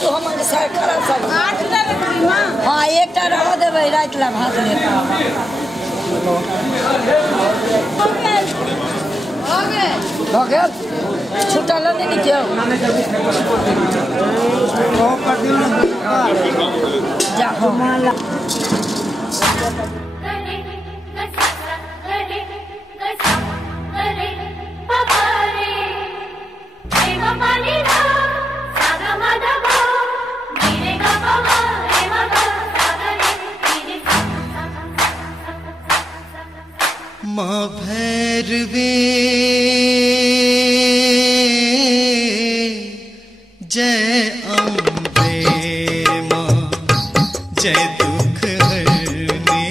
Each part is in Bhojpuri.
तू हम सार खरा सब हां एकटा रह देबै रात ला भात लेता हो गया छुट्टा ले नहीं क्यों जा हो माला माँ भैरवी जय अम्बे माँ जय दुख हरनी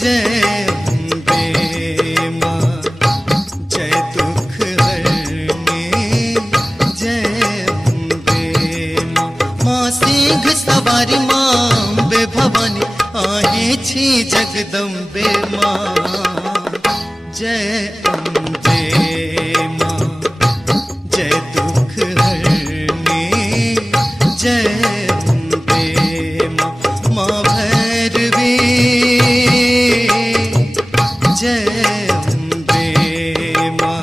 जय अम्बे माँ जय दुख हरनी जय अम्बे माँ सिंह सवारी माँ अम्बे भवानी आहे छी जगदम्बे माँ जय अम्बे माँ जय दुख हरनी जय अम्बे माँ माँ भैरवी जय अम्बे माँ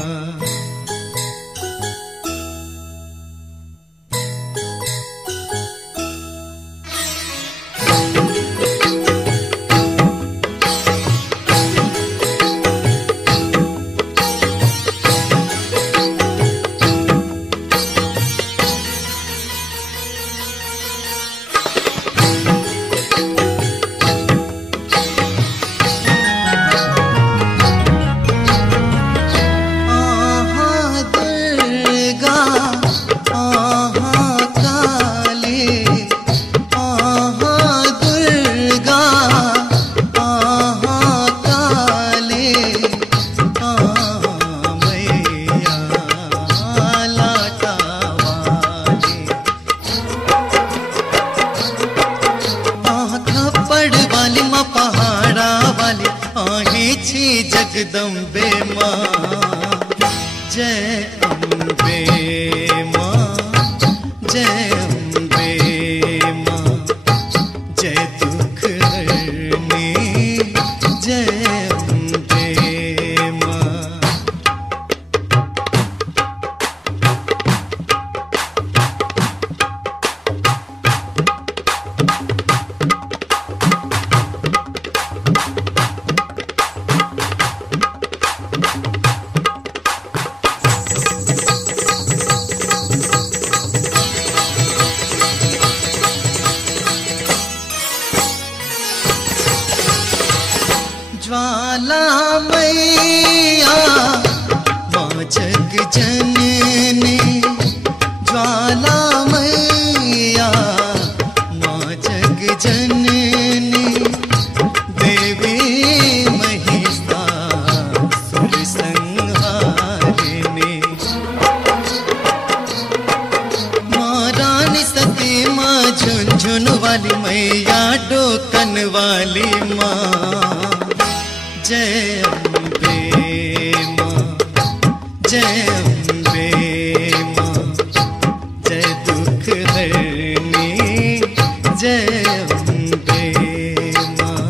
जगदम्बे माँ जय अम्बे माँ जय अम्बे माँ जय दुख हरनी जय अम्बे माँ ज्वाला मैया माँ जग जननी ज्वाला मैया माँ जग जननी देवी महिषासुर संहारिणी माँ रानी सती माँ झुनझुन वाली मैया डोकन वाली माँ जय अम्बे माँ जय अम्बे माँ जय दुख हरनी जय अम्बे माँ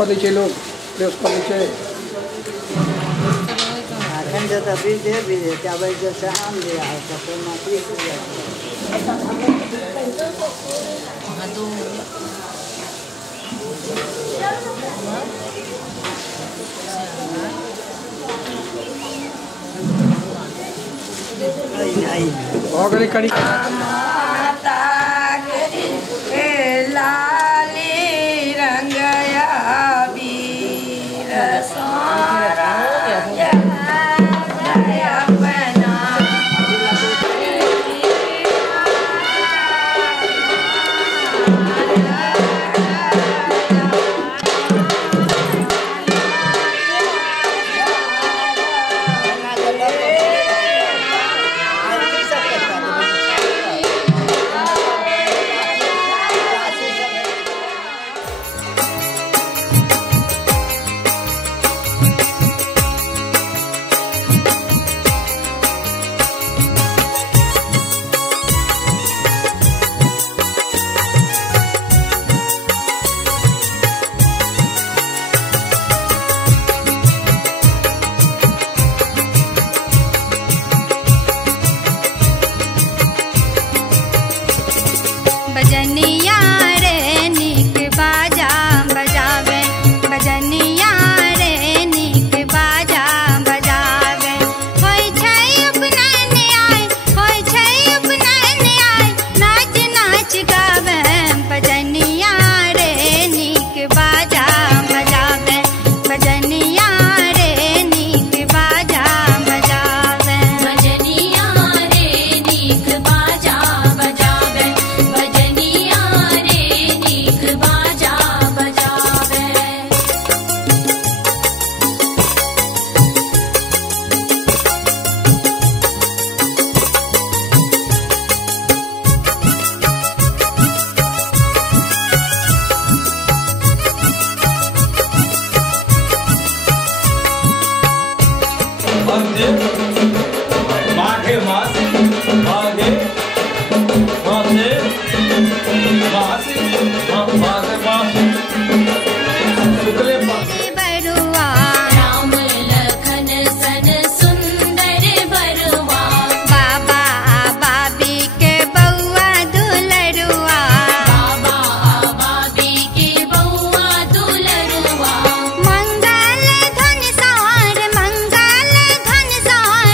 कऽ दै छै लोक, प्रेस कऽ दै छै। एखन जतऽ विधे चावल जैसे आम दिया है तो कोई माटी से अगले कड़ी लाली रंगया वीर सोरा बजनिया रे नीक बाजा बजावे, बजनिया रे नीक बाजा बजावे। होय छै उपनयन आय, होय छै उपनयन आय, नाच नाच गावे। बजनिया रे नीक बाजा बजावे, बजनिया रे नीक बाजा बजावे। बजनिया रे नीक बाजा बजावे, बजनिया रे नीक बाजा बजावे। माघे मास माघे मासे मासी माघे मास शुक्ले मास बरुआ राम लखन सन सुंदर बरुआ, बाबा बाबी के बउआ दुलरुआ, बाबा बाबी के बउआ दुलरुआ। मंगल धन सार, मंगल धन सार,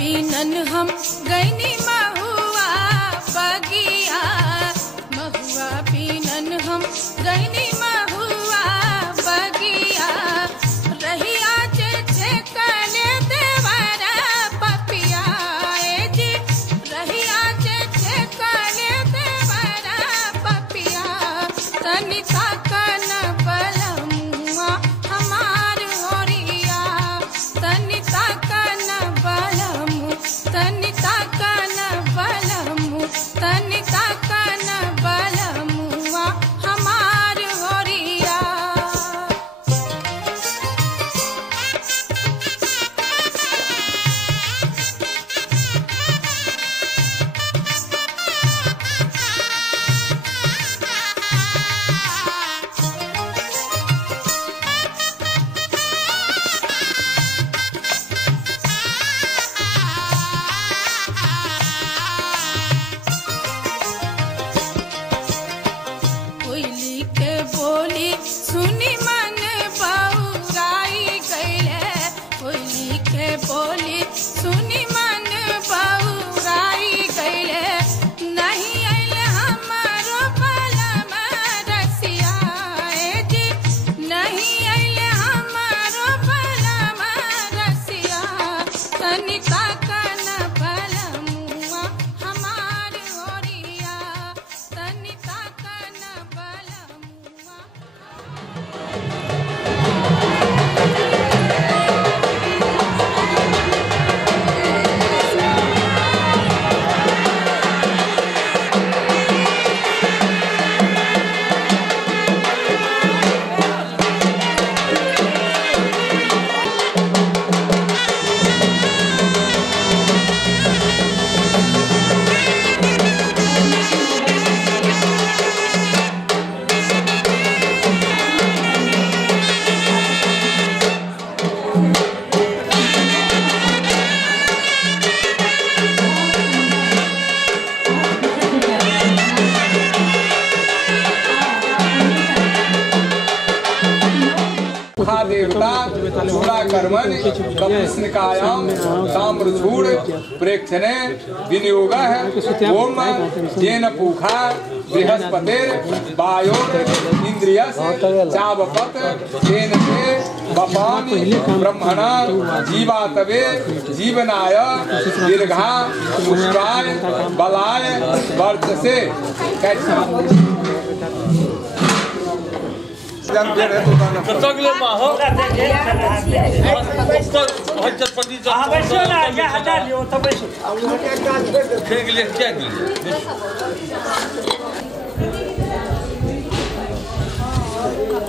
पीनन हम गैनी महुआ बगिया, महुआ पीनन हम गैनी महुआ बगिया, रहिया जे कले देवरा पपिया जी, रहिया जे कले देवरा पपिया, तनिका कन बलमुआ हमार होरिया, तनिका कन बलमु, तनिका कन बलमु, तनिका कन बलमुआ हमार होरिया। कोयली के बोली सुनी मन बउराई गईले, कोयली के बोली सुनी मन बउराई गईले, नहीं आइले हमारो बलम रसिया जी, नहीं आइले हमारो बलम रसिया, तनिका कन बलमुआ हमार होरिया, तनिका कन बलमुआ। देवता चूड़ाकर्मण कपिस्निकायां ताम्रचूड़ प्रेक्षणे विनियोगः ओम येन पूखा बृहस्पतिर वायोर इंद्रियस्य चावपत येन ते बपानि ब्रह्मणा जीवातवे जीवनाय दीर्घा पुष्टाय बलाय वर्चसे। कतगले माहो हजरपति खेल के लिए क्या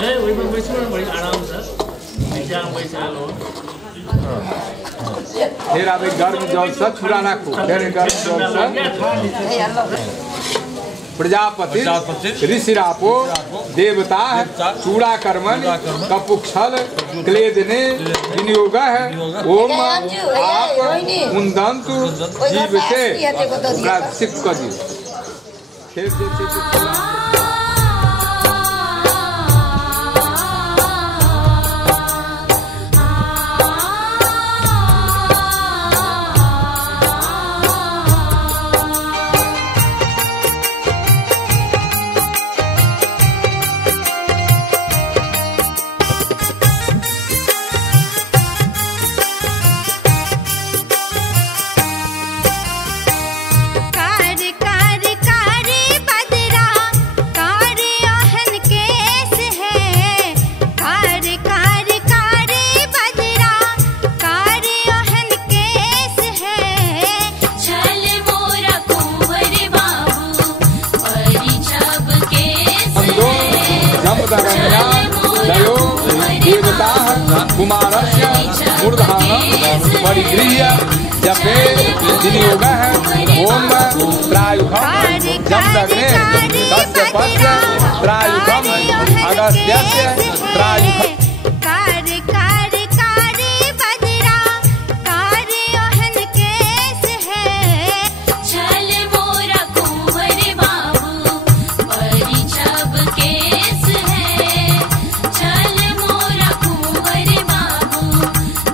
है वही में बैठो बड़ी आराम से नीचे हम बैठा लो। फिर आप एक गर्म जल से चूड़ा नाखो, फिर गर्म जल से प्रजापति ऋषिरापो देवता चूड़ाकर्मण कपुक्षल क्लेदने विनियोग है। ओम आप उन्दंतु जीव से प्रायश्चित कर दी। कुमारस्य मूर्धानं परिगृह्य जपे विनियोग है। ओम त्रायुधम जपदग्ने तस्य पस्य त्रायुधम अगस्त्यस्य त्रायुधम।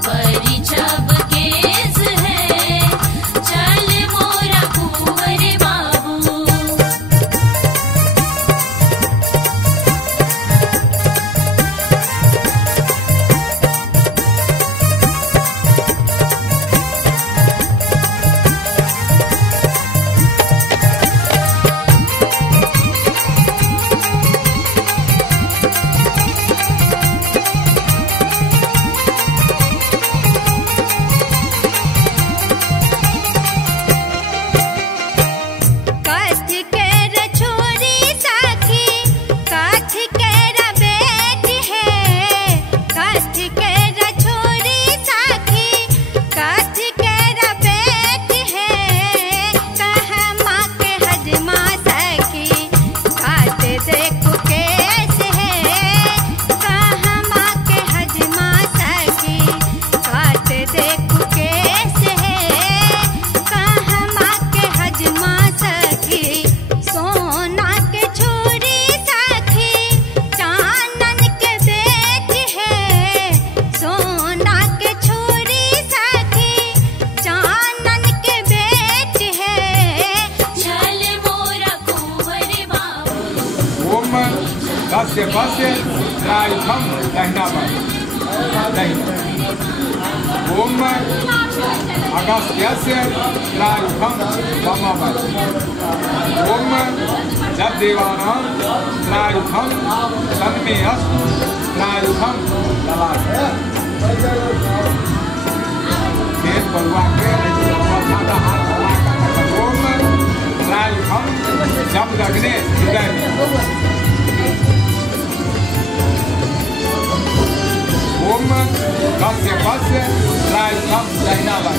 परिछब केस है कश्यपस्य त्रायुधम दहिना पर ओम अगस्त्यस्य त्रायुधम वामा पर ओम जगदेवानां त्रायुधम तन्मे अस्तु त्रायुधम ललाटे खेत बलवा के हाथ ओम त्रायुधम जब लगने हृदय में ओम कश्यपस्य त्रायुधम दहिना पर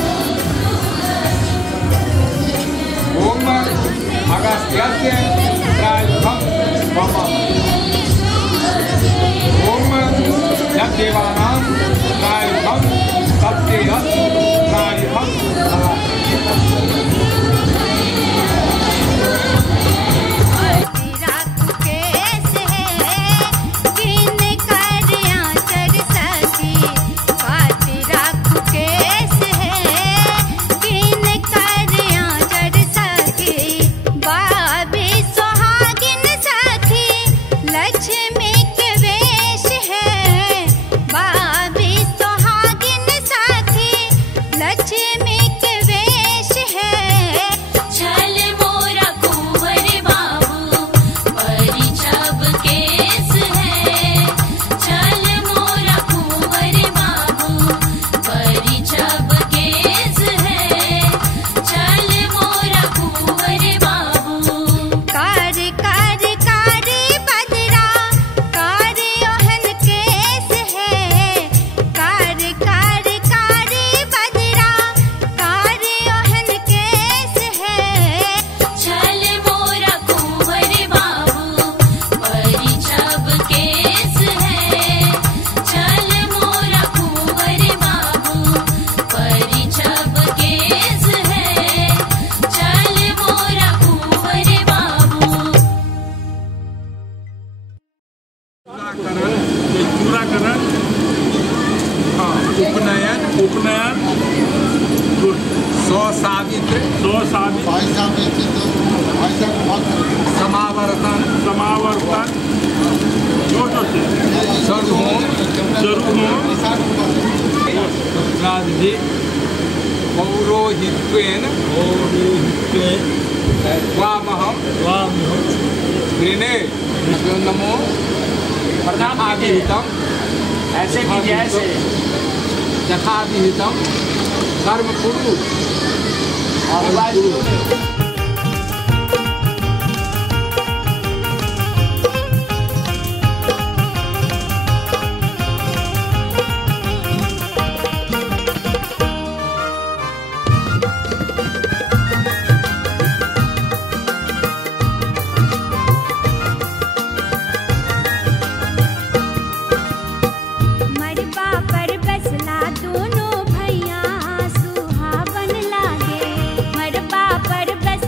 ओम अगस्त्यस्य त्रायुधम वामा ओम जगदेवानां त्रायुधम तत्ते अस्तु त्रायुधम पौरोहित्वेन गृणे नमो यथाविहितम ऐसे कीजिए ऐसे यथाविहितम कर्म कुरु दोनों भैया सुहावन लागे मरबा पर बस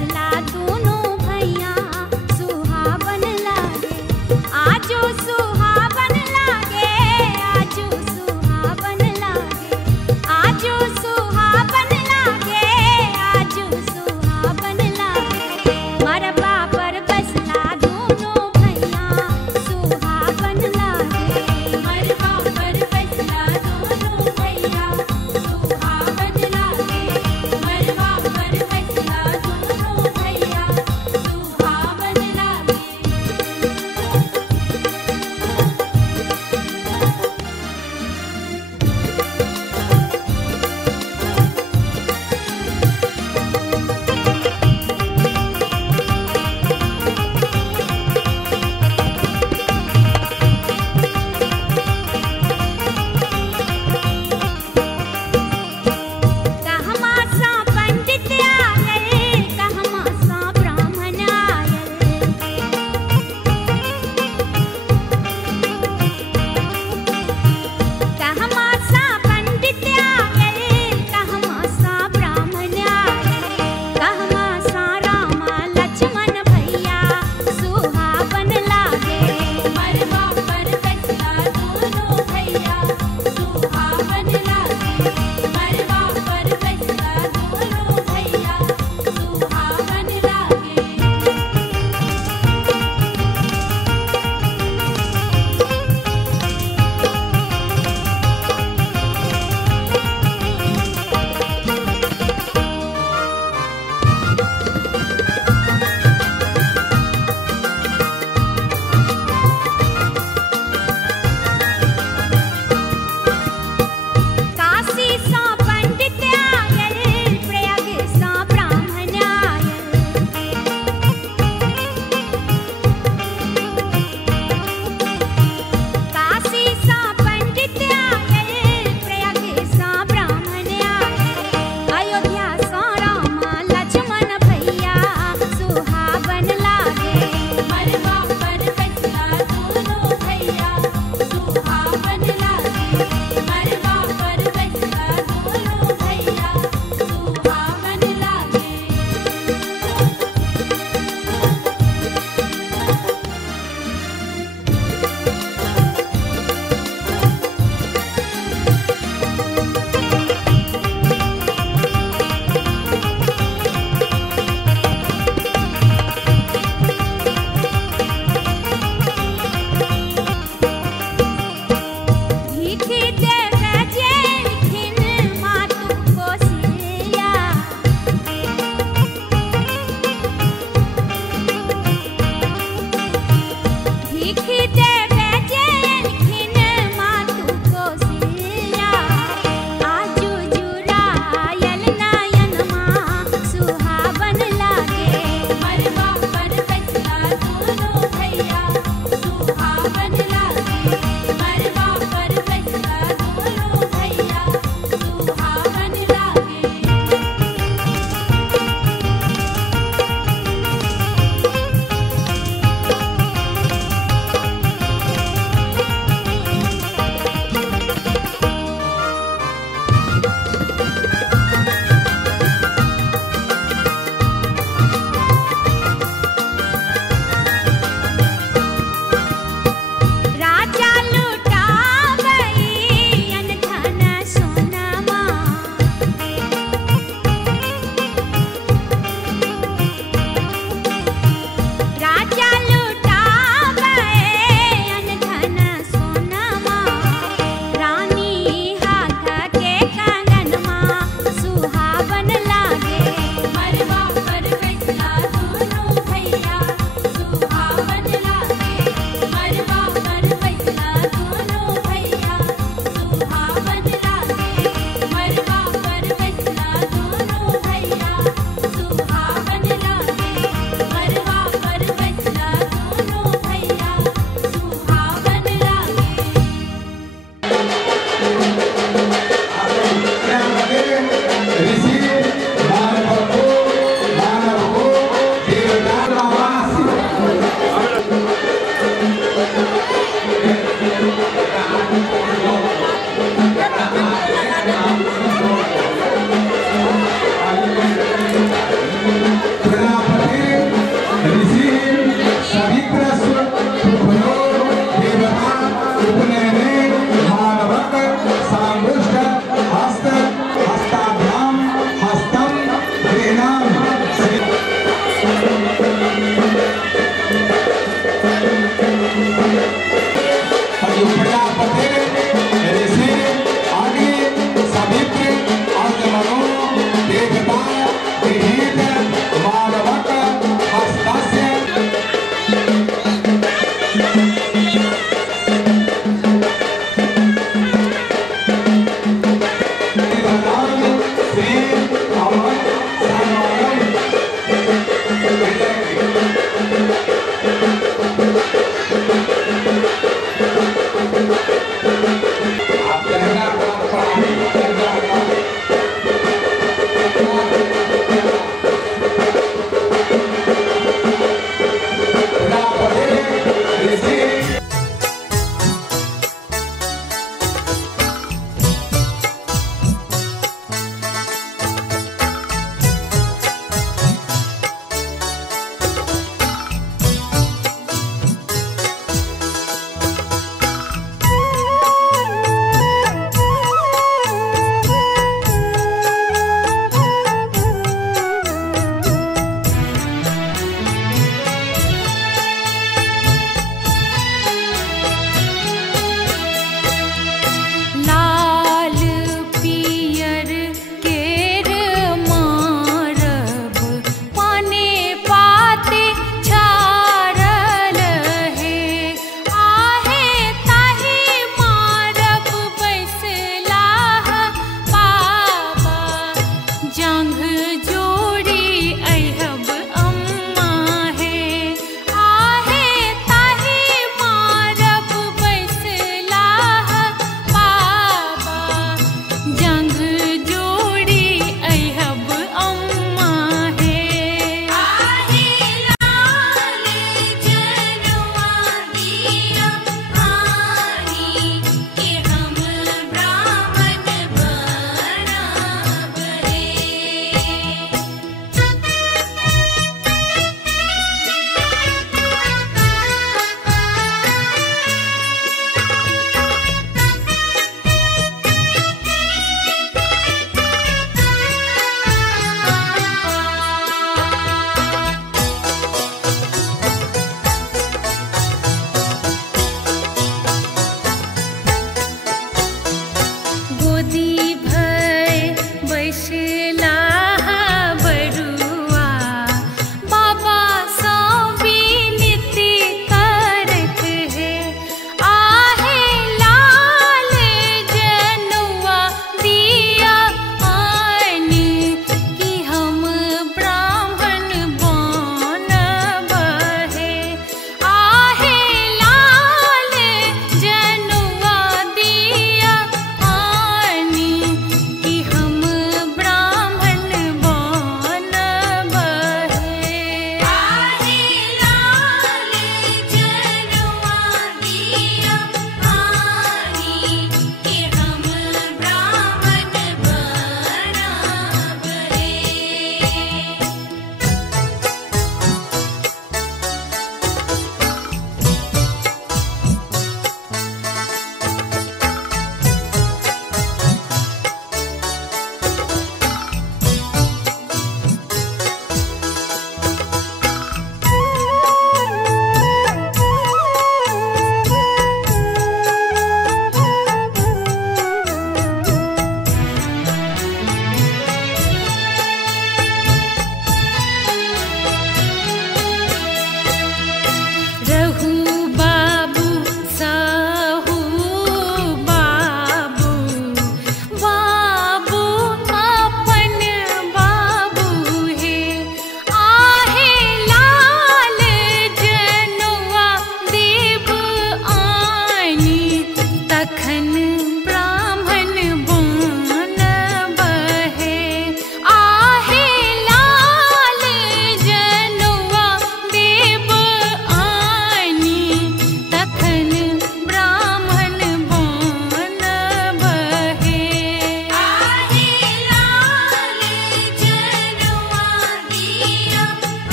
श्री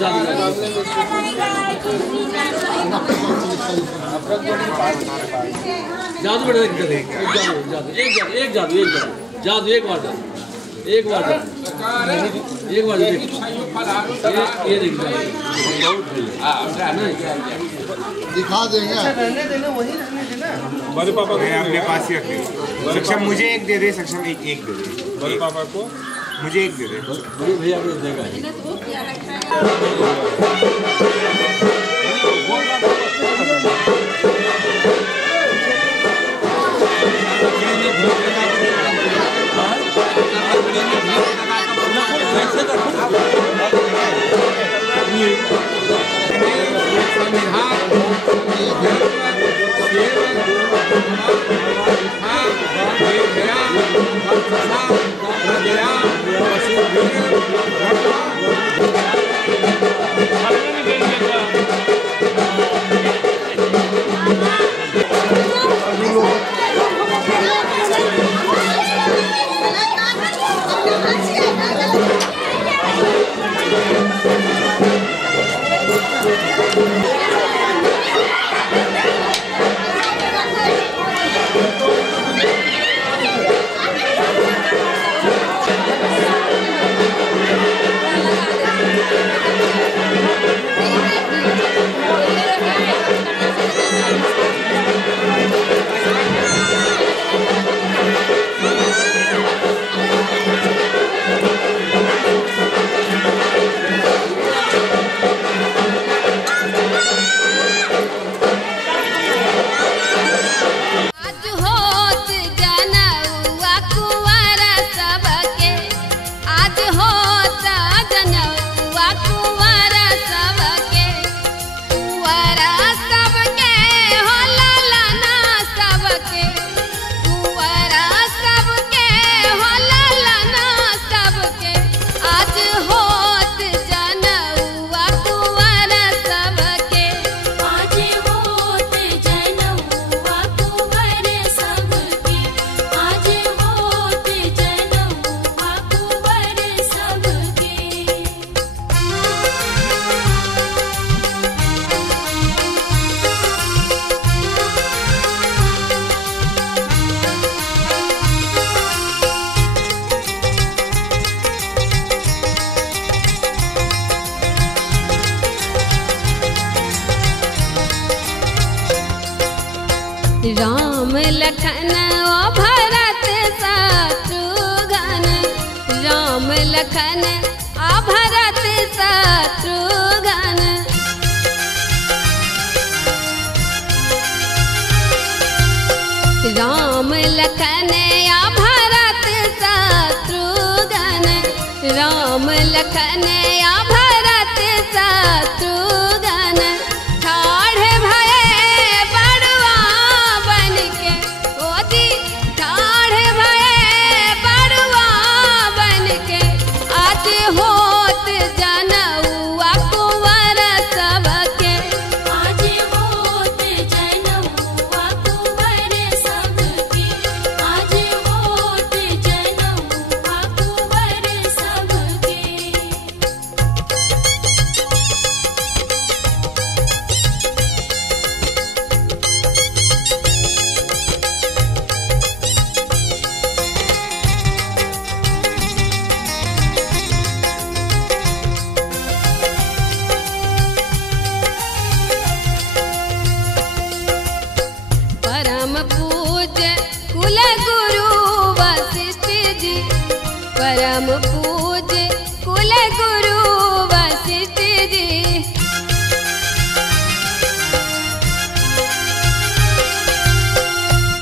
जादू बेटा एक जादू एक बार ये दिखा देंगे। बड़े पापा को अपने पास ही रखिए। सक्षम मुझे एक दे दे, सक्षम एक दे दे। बड़े पापा को मुझे एक दे दे। बड़े भैया को देगा। राम लखन ओ भरत शत्रुघ्न, राम लखन आ भरत शत्रुघ्न। राम लखन आ भरत शत्रुघ्न, राम लखन आ भरत शत्रुघ्न। ठाढ़ भये बड़वा बनके ओदी, ठाढ़ भये बड़वा बनके। आज होत जनउआ कुंवर सबके, आज होत जनउआ कुंवर सबके, आज होत जनउआ कुंवर सबके। परम पूज्य कुल गुरु वशिष्ठ जी, परम पूज्य कुल गुरु वशिष्ठ जी।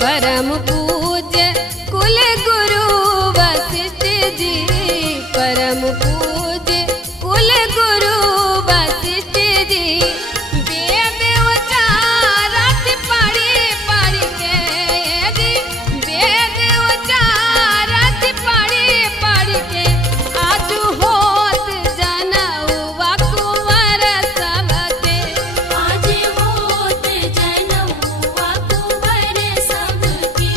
परम पूज्य कुल गुरु वशिष्ठ जी, परम पूज्य कुल गुरु वशिष्ठ जी। वेद उच्चारत पढ़ी पढ़ के जी, वेद उच्चारत पढ़ी पढ़ के। आज होत जनउआ कुंवर सबके, आज होत जनउआ कुंवर सबके,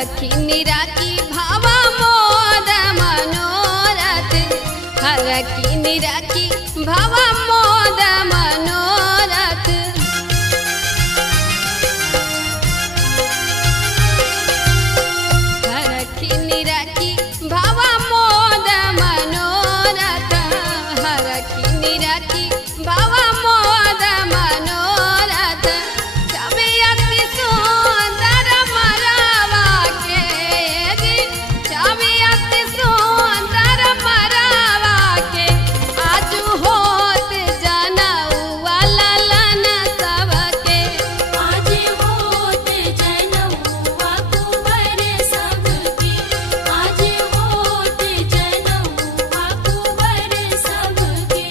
हरखिनी राखी भावा मोद मनोरथ हरखिनी राखी भावा मोद मनोरथ हरखिनी राखी भावा मोद मनोरथ हरखिनी राखी भावा मोद मनोरथ छवि अति सुंदर मरावा के जी छवि अति सुंदर मरावा के आज होत जनउआ ललन सबके आज होत जनउआ कुंवर सबके आज होत जनउआ कुंवर सबके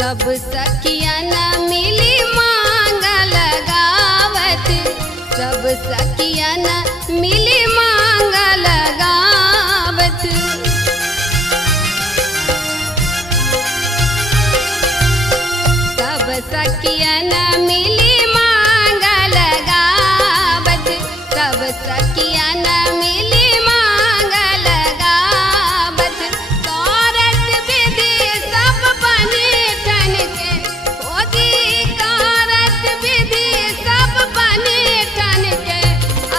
सब सखियन मिली मांगल गावत सब सखियन मिली मांगल गावत सब सखियन मिली मांगल गावत सब सखियन मिली मांगल गावत करत विधि सब बने ठन के खोजी करत विधि सब बने ठन के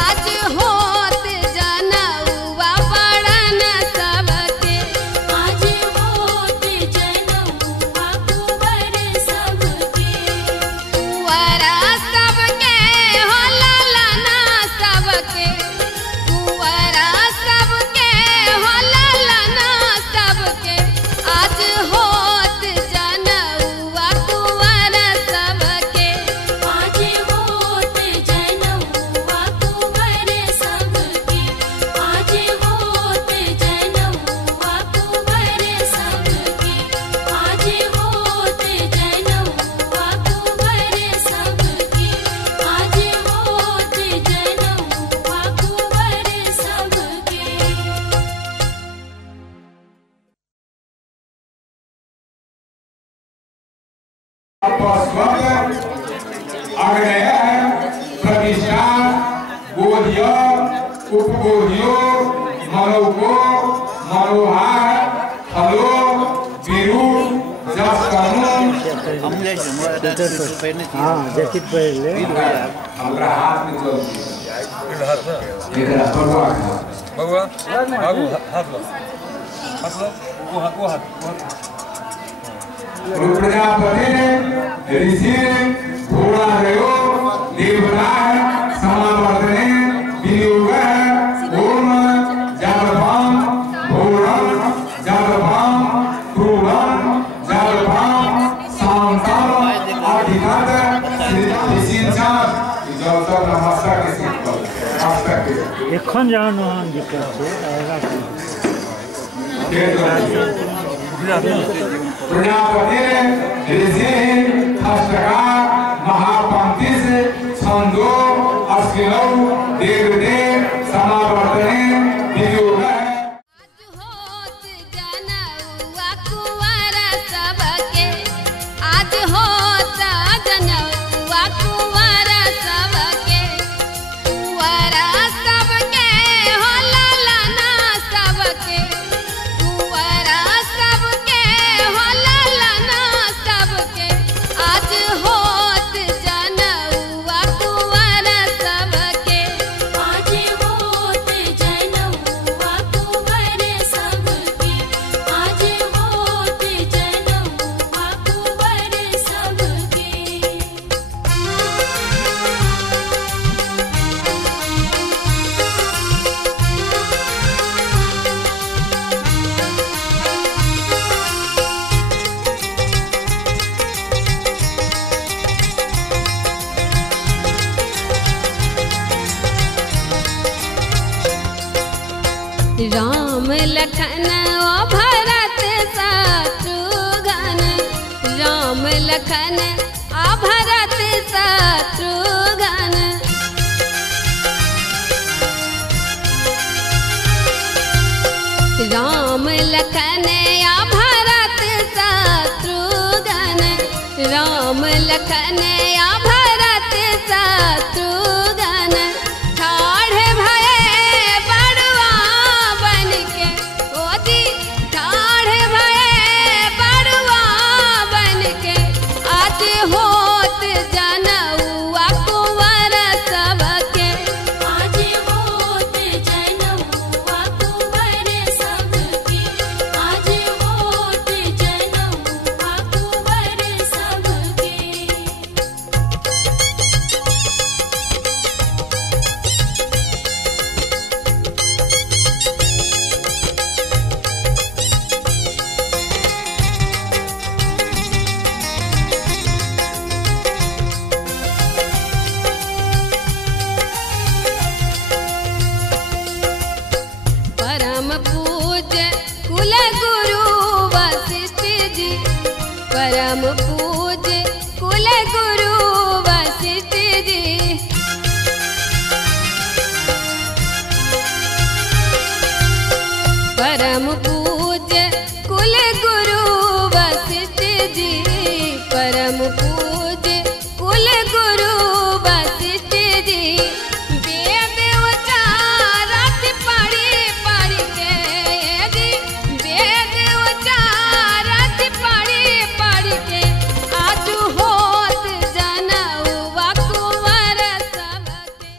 आज होत जनउआ बड़न सबके आज होत जनउआ कुंवर सबके कुंवरा सबके हो ललना सबके कुंवरा सबके हो ललना सबके आज होत जनउआ कुंवर सबके आज होत जनउआ कुंवर सबके आज होत जनउआ कुंवर सबके आज होत जनउआ कुंवर सबके आज होत जनउआ कुंवर सबके अग्रय प्रतिष्ठा बोधियो उपबोधियो मनोको मनोहार हलो बिरु जस कानून हमरा हाथ में चल इधर भगवान प्रजापति ऋषि घोड़ादयो देवताय समावर्तने विनियोग ओम जातभाम घोरम जातभाम क्रूरम जातभाम शांतम अधिगत सिंचा जलतर नमस्कार के सिंपल नमस्कार के এখন যাওয়া নহন যেটা আছে प्रजापति ऋषि अष्टका महापंक्तिस छंदो अस्किलो देवदेव समावर्तने वियोग आज होत जनउआ कुंवर सबके आज होत जनउआ कुंवर सबके कुंवरा सबके हो ललना सबके कुंवरा सबके हो ललना सबके राम लखन आ भरत शत्रुघ्न राम लखन आ भरत शत्रुघ्न राम लखन आ भरत शत्रुघ्न ठाढ़ भये बड़ुआ बन के ओ जी ठाढ़ भये बड़ुआ बन के आज होत जनउआ कुंवर सबके आज होत जनउआ कुंवर सबके आज होत जनउआ कुंवर सबके परम पूज्य कुल गुरु वशिष्ठ जी परम पूज्य कुल गुरु वशिष्ठ जी परम पूज्य कुल गुरु वशिष्ठ जी परम पूज्य कुल गुरु वशिष्ठ जी वेद उच्चारत पढ़ी पढ़ के जी वेद उच्चारत पढ़ी पढ़ के आज होत जनउआ कुंवर सबके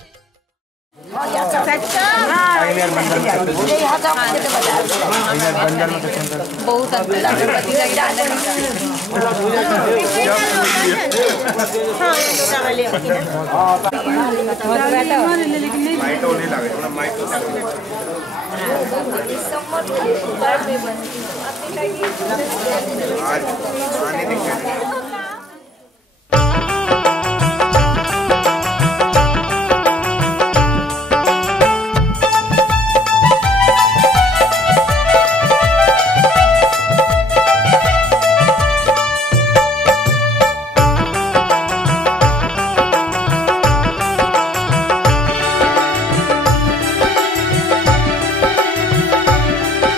बहुत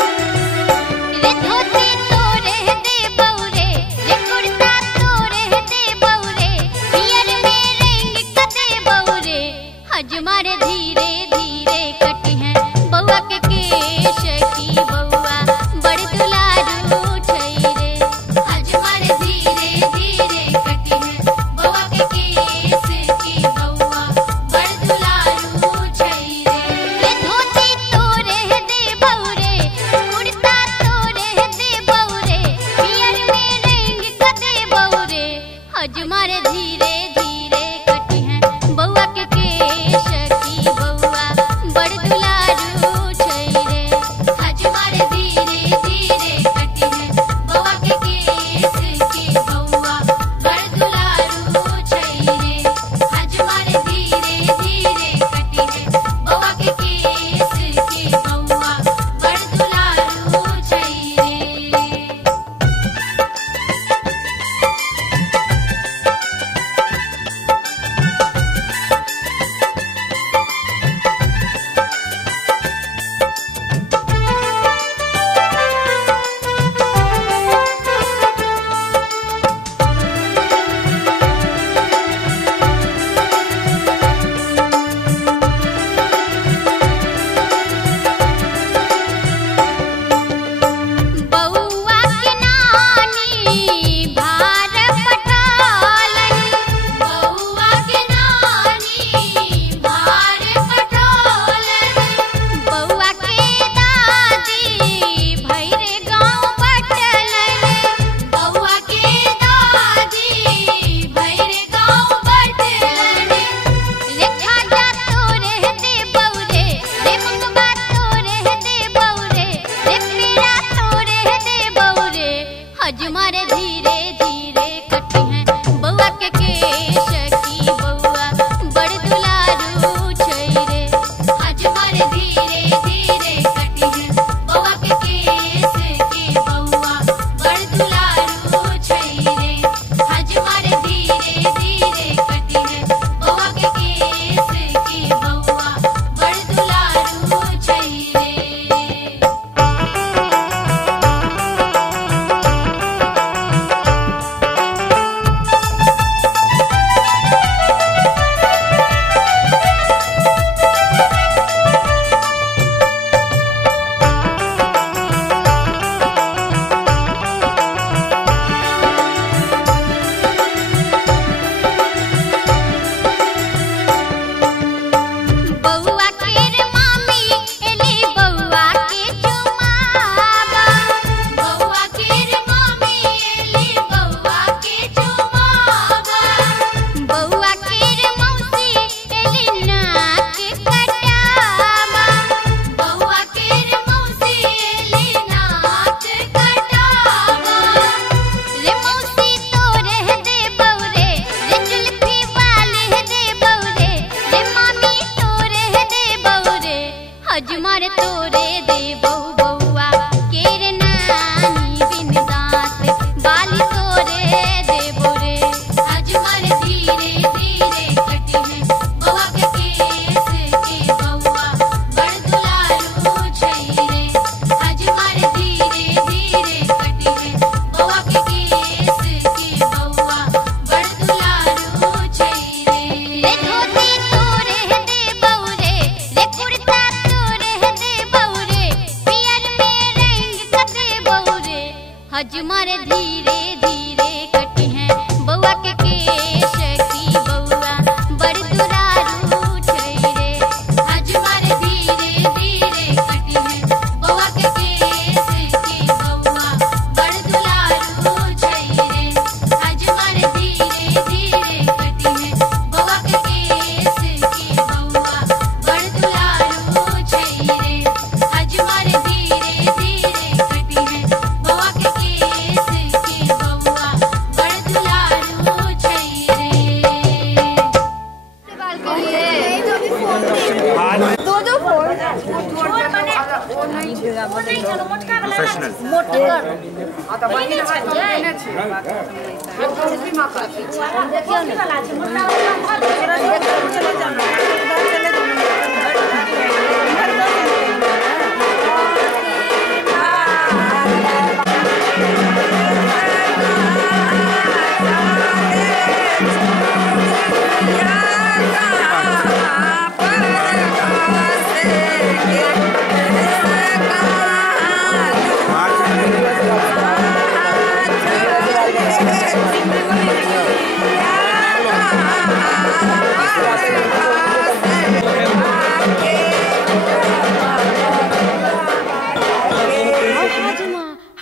रे धोती तोरे दे बौरे रे कुर्ता तोरे दे बौरे पियर में रंग कदे बौरे हजमारे धीरे धीरे कटी है बउआ के केश की बउआ बड़ दुलारू छई रे हजमारे धीरे धीरे कटी है बउआ के केश की बउआ बड़ दुलारू छई रे धोती तोरे दे बौरे कुर्ता तोरे दे बौरे पियर में रंग कदे बौरे हजमारे धीरे धीरे कटी है बउआ के केश की बउआ बड़ दुलारू छई रे हजमारे धीरे धीरे कटी है बउआ के केश की बउआ बड़ दुलारू छई रे हजमारे धीरे धीरे कटी है बउआ के केश की बउआ बड़ दुलारू छई रे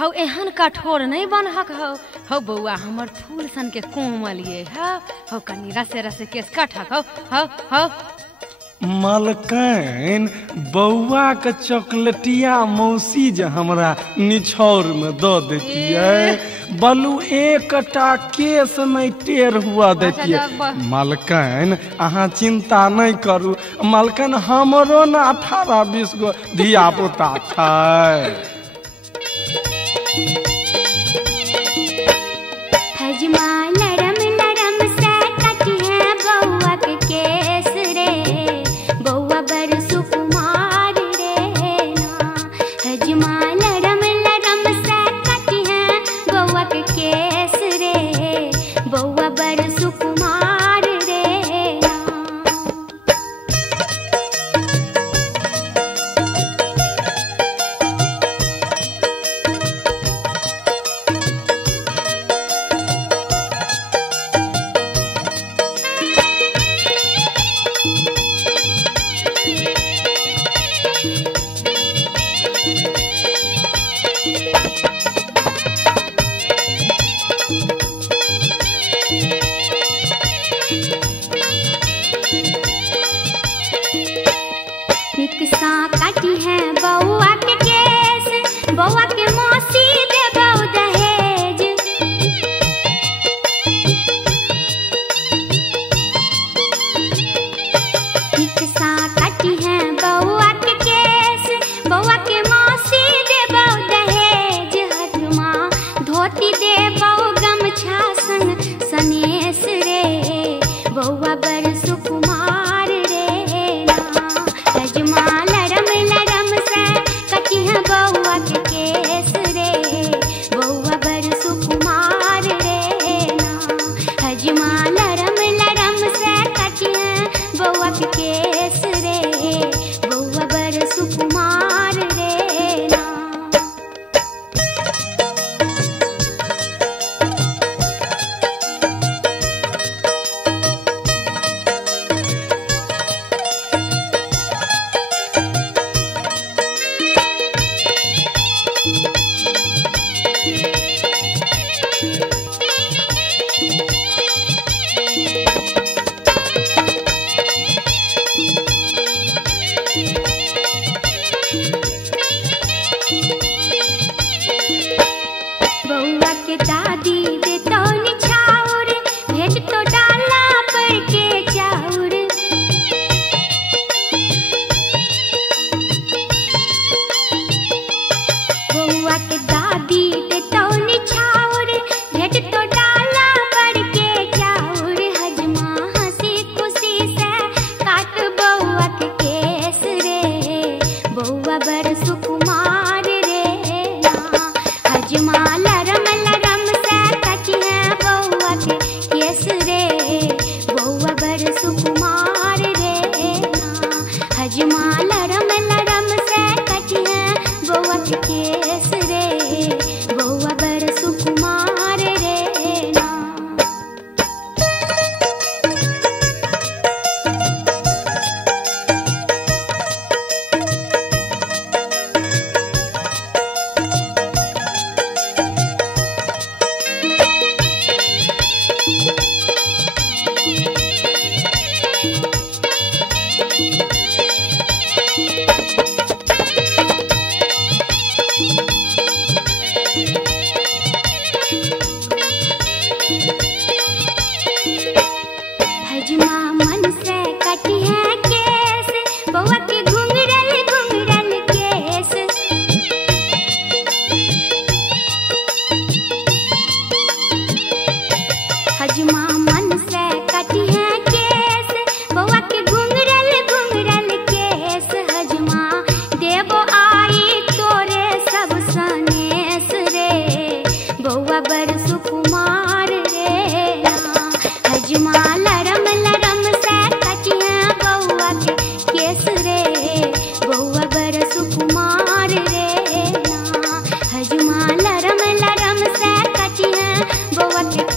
हौ एहन कठोर नहीं बन हक हौ बउआ हमर फूल सन के कोमल ये हौ कनी रसे रसे केस कट हक हौ मलकैन बउआ के चॉकलेटिया मौसी जे हमरा निछौर में द देतिए बलू एकटा केस नहीं टेढ़ हुआ देतिए। मलकैन अहाँ चिंता नहीं करू, मलकैन हमरो न 18-20 गो धिया पुता छै। हजमा नरम नरम से कटिया बउआ के केस रे, बउआ बर सुकुमार रे ना। हजमा नरम नरम से कटिया बउआ के केस रे, बउआ बर सुकुमार रे ना।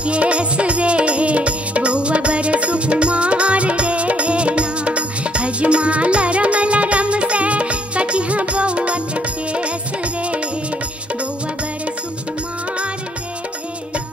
केस रे बउआ बर सुकुमार रे ना हजमा लरम लरम से कटिहा बउआ के केस रे बउआ बर सुकुमार रे ना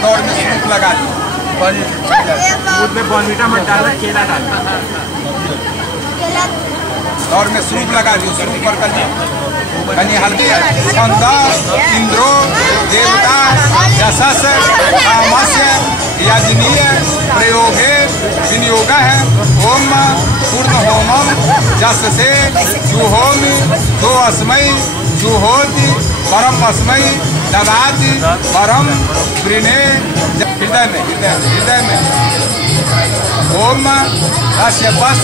दौड़ में सूप लगा दी, दूध में बॉर्नविटा मत डालना, केला डालना। और मैं सूप लगा दी उसके ऊपर कनी हल्दी स्कंद इंद्रो देवता यशस कामस्य यजनीय प्रयोगे विनियोग है। ओम पूर्ण होमम जस से जुहोमि जो अस्मयी जुहोति परम अस्मयी ददाति परम वृणे हृदय में ओम अस्य पश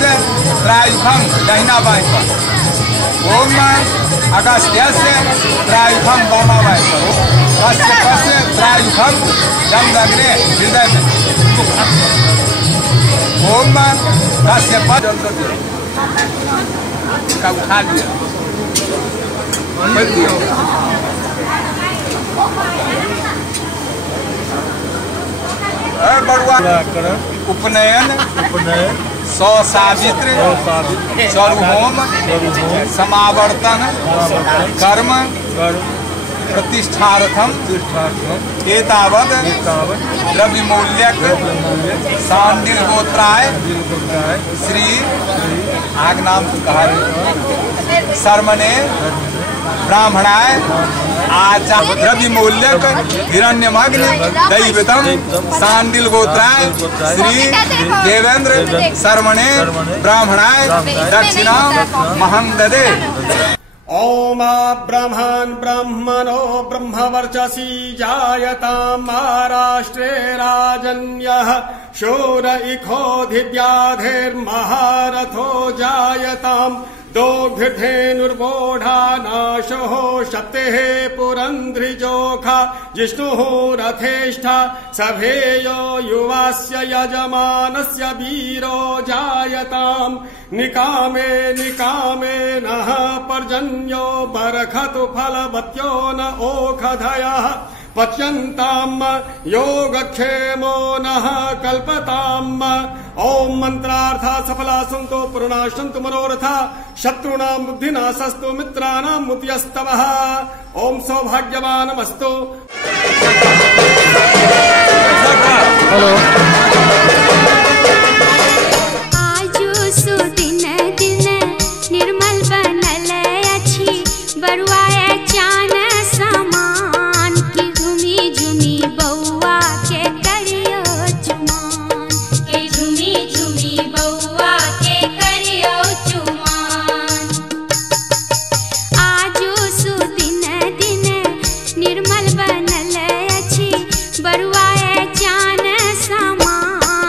त्रायुखम दहिना बाई पर ओम अगस्त्यस्य त्रायुखम बामा बाई पर अस्य पश त्रायुखम जमदग्ने हृदय में ओम अस्य पश का उठा दिया बड़ुआ उपनयन सौ सावित्र चरुहोम समावर्तन कर्म प्रतिष्ठार्थम एतावद द्रव्यमूल्यक सांडिल गोत्राय श्री आग नाम कहा शर्मणे ब्राह्मणाय आचार द्रव्यमूल्यक हिरण्यमग्न दैवतम सांडिल गोत्राय श्री देवेंद्र शर्मणे ब्राह्मणाय दक्षिणा महं ददे। ओम ब्रह्मन् ब्रह्मणो ब्रह्मवर्चसी जायतां महाराष्ट्रे राजन्यः शूर इखो दिव्याधेर्महारथो जायताम् दोग्धेनुर्वोढा नाशो शक्तेः पुरंध्रिजोखा जिष्णुः रथेष्ठा सभेयो युवास्य यजमानस्य वीरो जायताम् निकामे निकामे नः पर्जन्यो बरखतु फलवत्यो न ओखधयः पच्यन्ताम् योगक्षेमो नः कल्पताम्। ओम मंत्रार्था सफला सन्तो पूर्णा सन्तु मनोरथा शत्रूणां बुद्धिनाशस्तु मित्राणां मुत्यस्तवः। ओम सौभाग्यवानमस्तु। आजु सुदिन दिन निर्मल बनल अछि बरुआए चान समान की झुमी झुमी बौआ के करियो चुमान के झुमी झुमी बौआ के करियो चुमान। आजु सुदिन दिन निर्मल बनल अछि बरुआए चान समान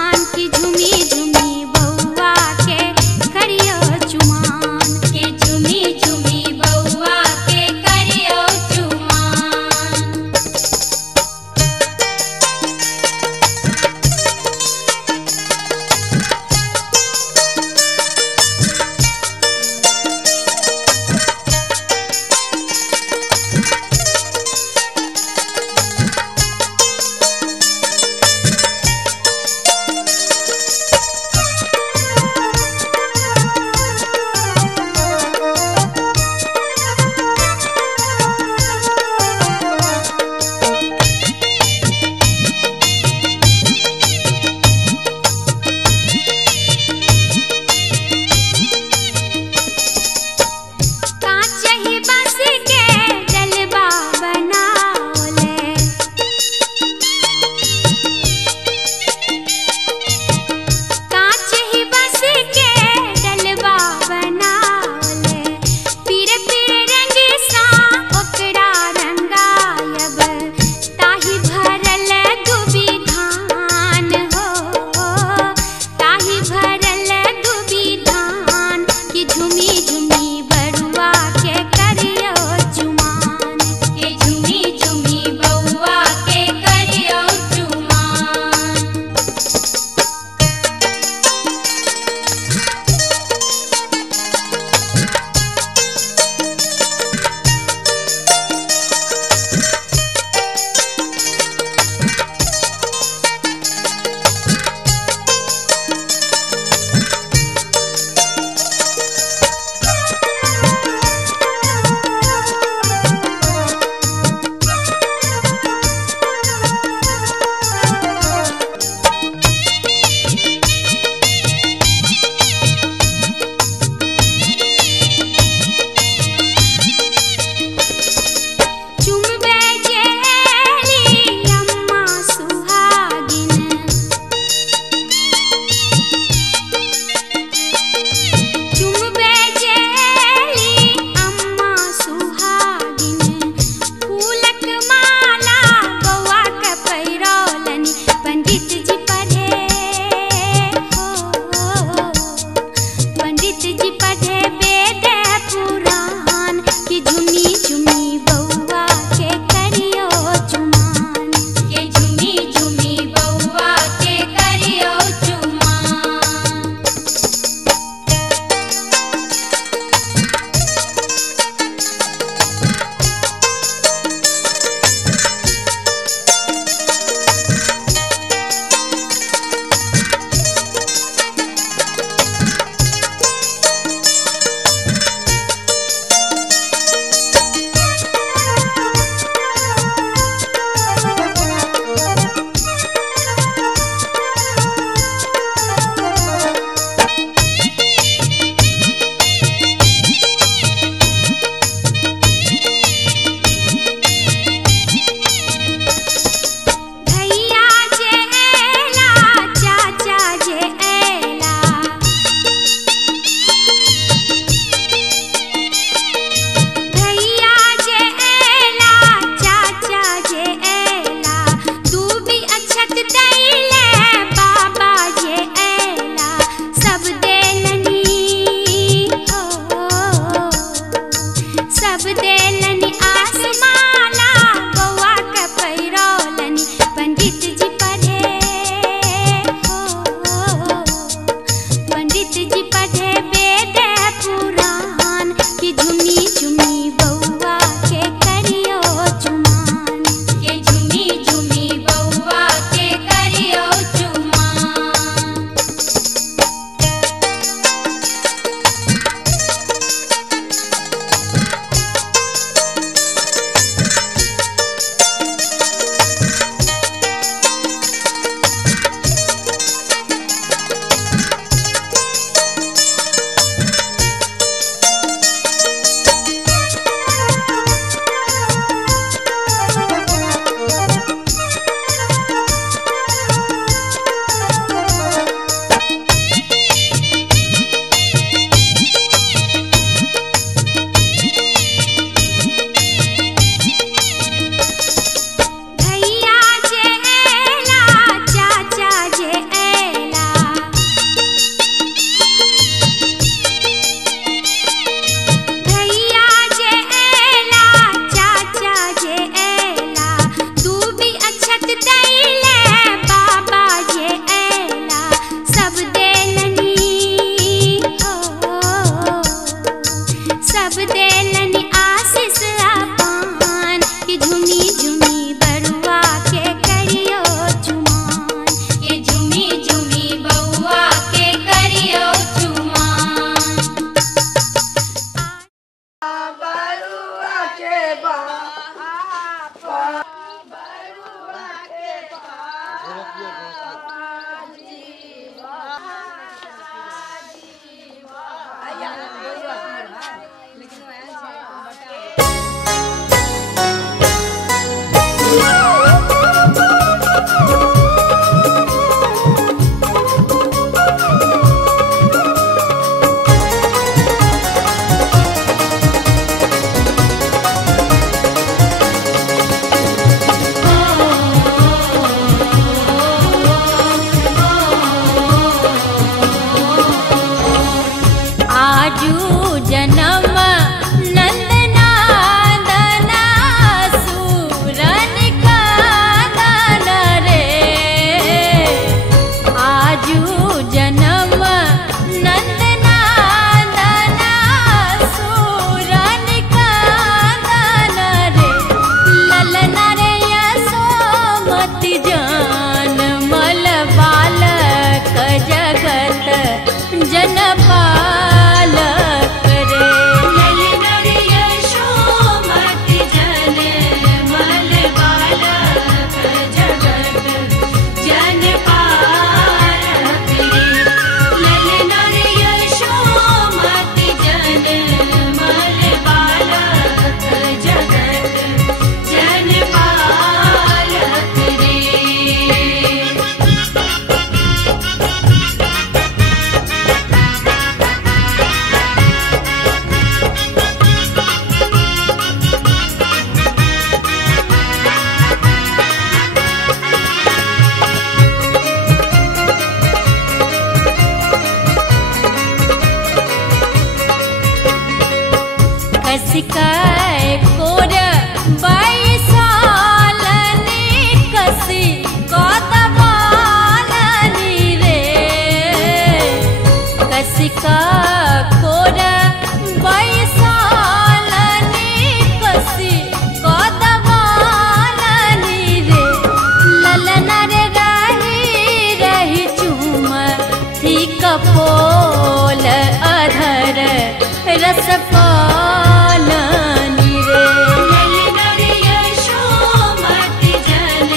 रस पालनी रे ललना रे यशोमती जन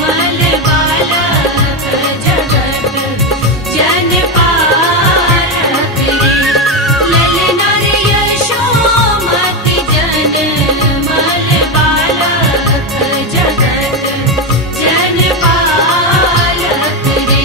मल बालक जगत जन पालक रे ललना रे यशोमती जन मल बालक जगत जन पालक रे।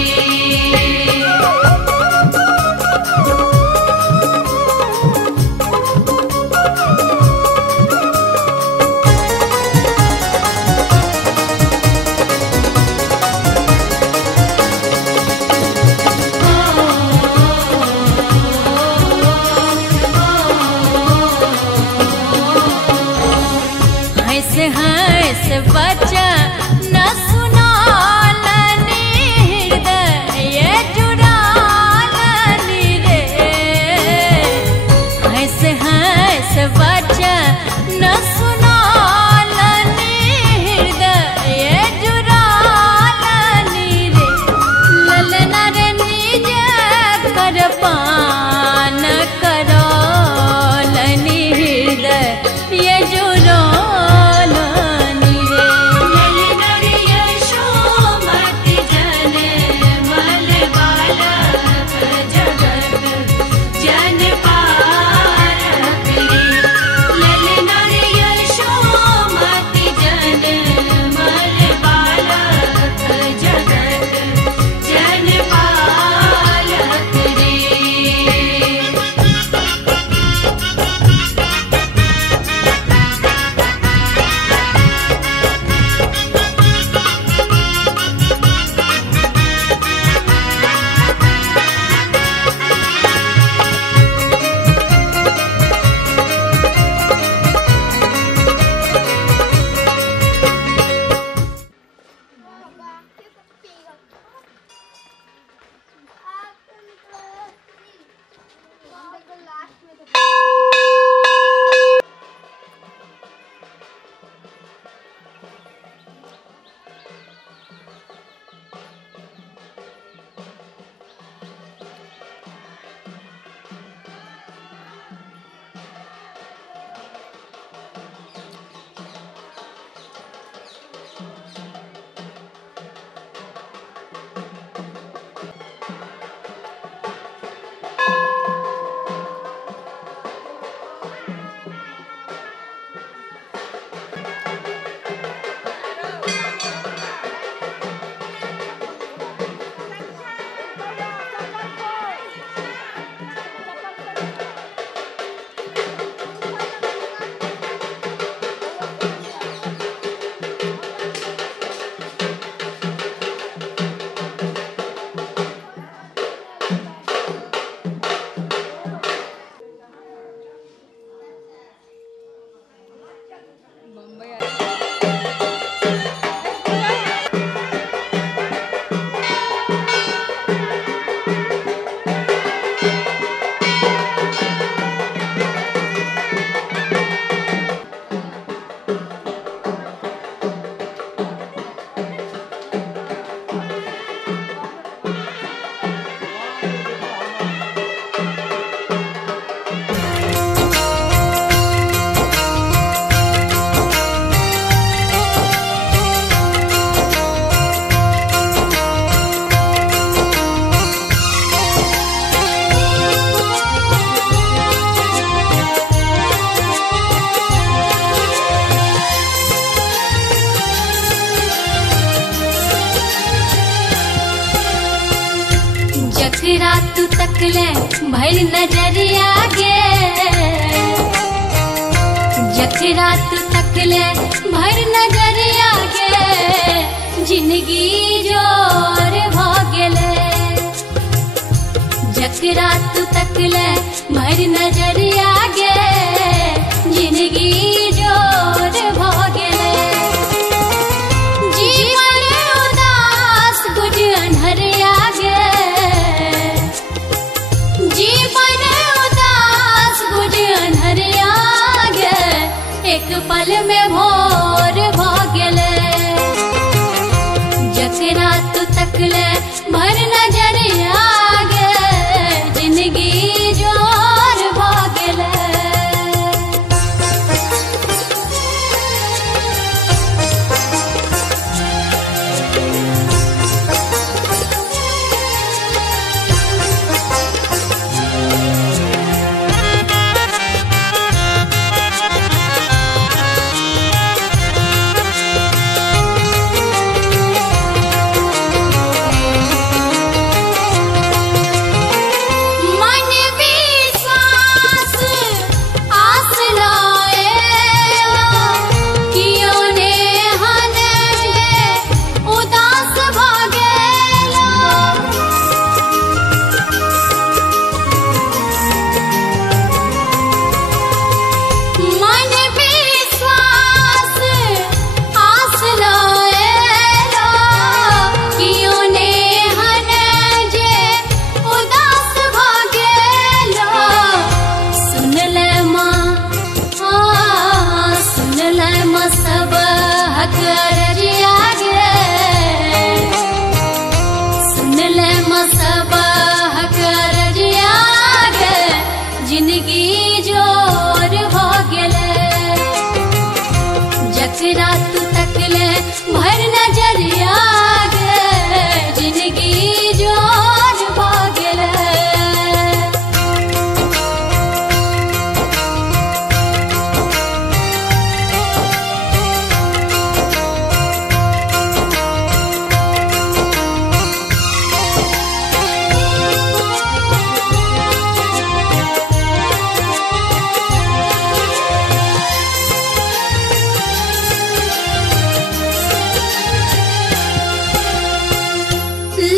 हंस हंस बच्चा न सुनालनी हृदय जुड़ालनी रे हंस हंस बच्चा न सुनालनी हृदय जुड़ालनी रे ललना रे निज कर पान करोलनी हृदय ये जुड़ालनी रे ललना रे यशोमती जन मल बालक जगत जन पालक रे ललना रे यशोमती जन मल बालक जगत जन पालक रे। जखरा तू तकले भर नजरिया गे जखरा तू तकले भर नजरिया गे जिंदगी जोर भ गेले जखरा तू तकले भर नजरिया गे जिंदगी जोर भ गेले जीवन उदास गुज अनहरिया गे जीवन उदास गुज अनहरिया गे एक पल में भोर भ गेले जकरा तू तकले भर नजरिया गे जिंदगी जोर भ गेले। हक रजिया गे सुन ले मसबा हक रजिया गे जिंदगी जोर हो गेले जकरा तू तकले भर नजरिया गे जिंदगी जोर हो गेले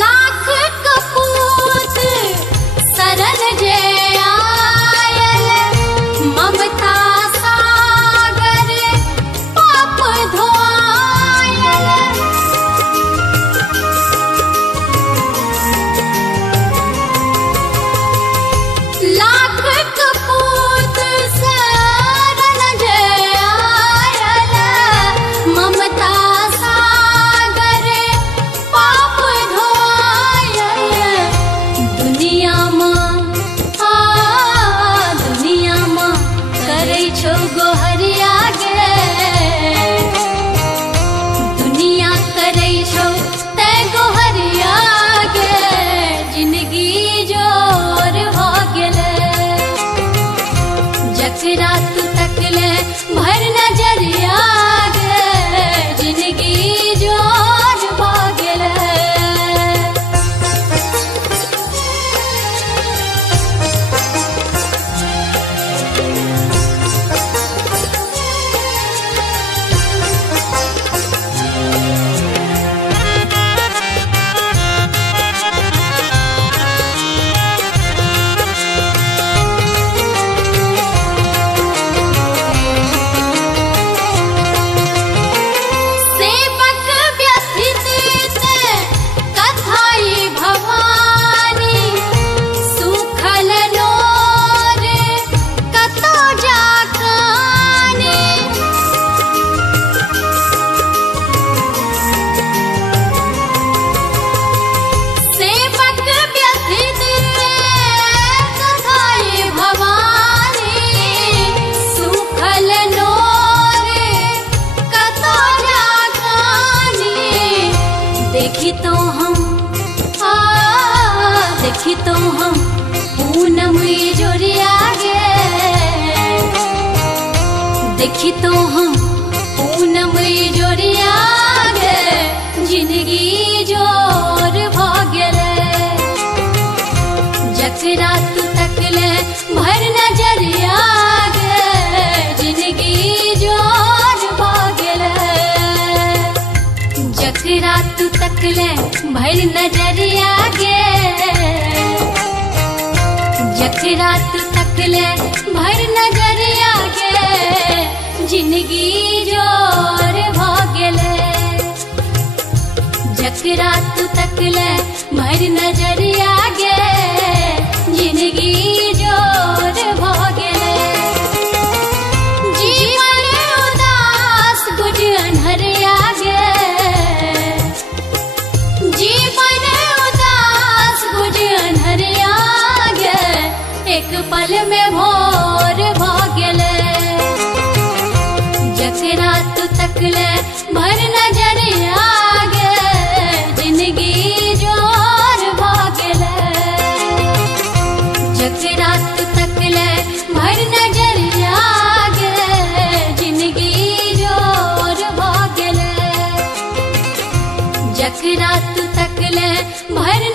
लाख कपूत सरल जे आयल ममता सागर पाप धोआयल लाख कपूत सरल जे आयल ममता सागर पाप धोआयल दुनिया माँ करे छो गोहरिया गे दुनिया करे छो ते गोहरिया गे जिंदगी जोर हो गेले जकरा तू तकले भर नजरिया गे जिंदगी जोर हो गेले सेवक व्यथित ते कथाई भवानी सुखल नोर कतो जाकानी सेवक व्यथित कथाई भवानी सुखल नोर कतो जाकानी देखी तो हम पूनम जोरिया गे देखी तो हम पूनम जोरिया गे जिंदगी जोर हो गेले जकरा तू तकले भर नजरिया गे जिंदगी जोर हो गेले जकरा तू तकले भर नजरिया गे जकरा तू तकले भर नजरिया गे जिंदगी जोर हो गेले जकरा तू तकले भर नजरिया गे जिंदगी जोर हो गेले जीवन उदास गुज अनहरिया गे जीवन उदास गुज अनहरिया गे एक पल में भोर हो गेले जकरा तू तकले भर नजरिया गे जिंदगी जोर हो गेले जकरा तू तकले भर नजरिया गे जिंदगी जोर हो गेले जकरा तू तकले भर